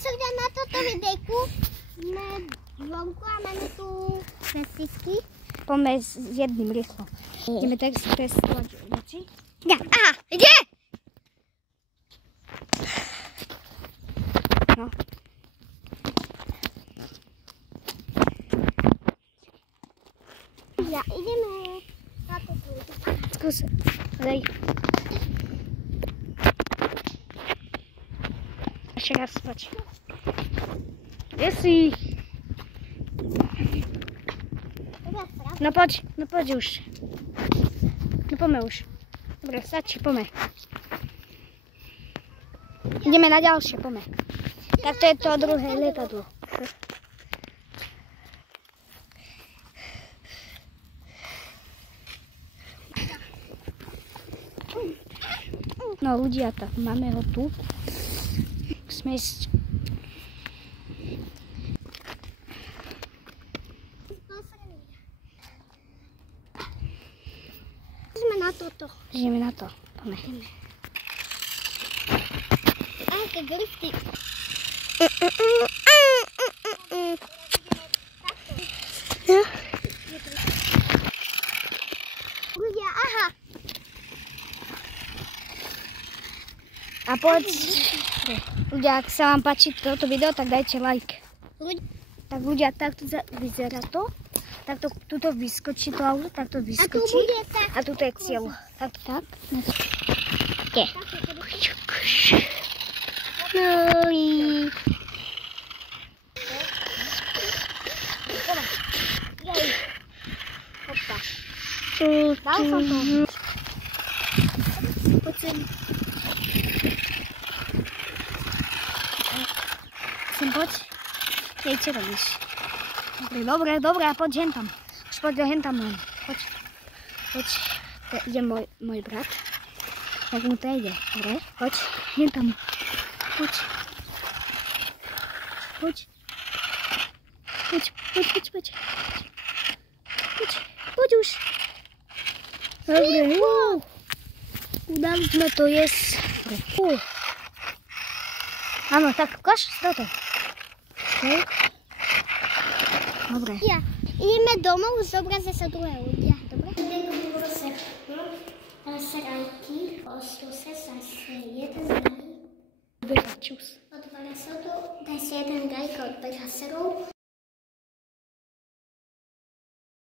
som ťa na toto videjku. Sme vonku a máme tu pesisky. Poďme s jedným rýchlo. Ideme tak si testovať veci. Ja, aha, ide! No. Ja, ideme na toto. Skús, daj. Ešte raz, poď. Kde si? No poď už. No poďme už. Dobre, stačí, poďme. Ideme na ďalšie, poďme. Tak to je to druhé lietadlo. No ľudia, tak máme ho tu. Musíme ísť. Ideme na toto. Ideme na to. Poďme. Aké glisty. Ľudia, aha. A poď, ľudia, ak sa vám páči toto video, tak dajte like. Tak ľudia, takto vyzerá to. Takto tuto vyskočí to auto, takto vyskočí. A tuto je cieľ. Tak. Kde? Opa. Dal som to. Poď sem. Poď. Hej, čo robíš? Dobre, poď hen tam. Už poď hen tam len. Poď. Ide môj brat. Tak mu to ide. Dobre, poď. Hen tam. Poď už. Dobre, udali sme to jesť. Áno, tak ukáž toto. Okay. Dobre. Ja, ideme domov, zobrazia sa druhé ľudia.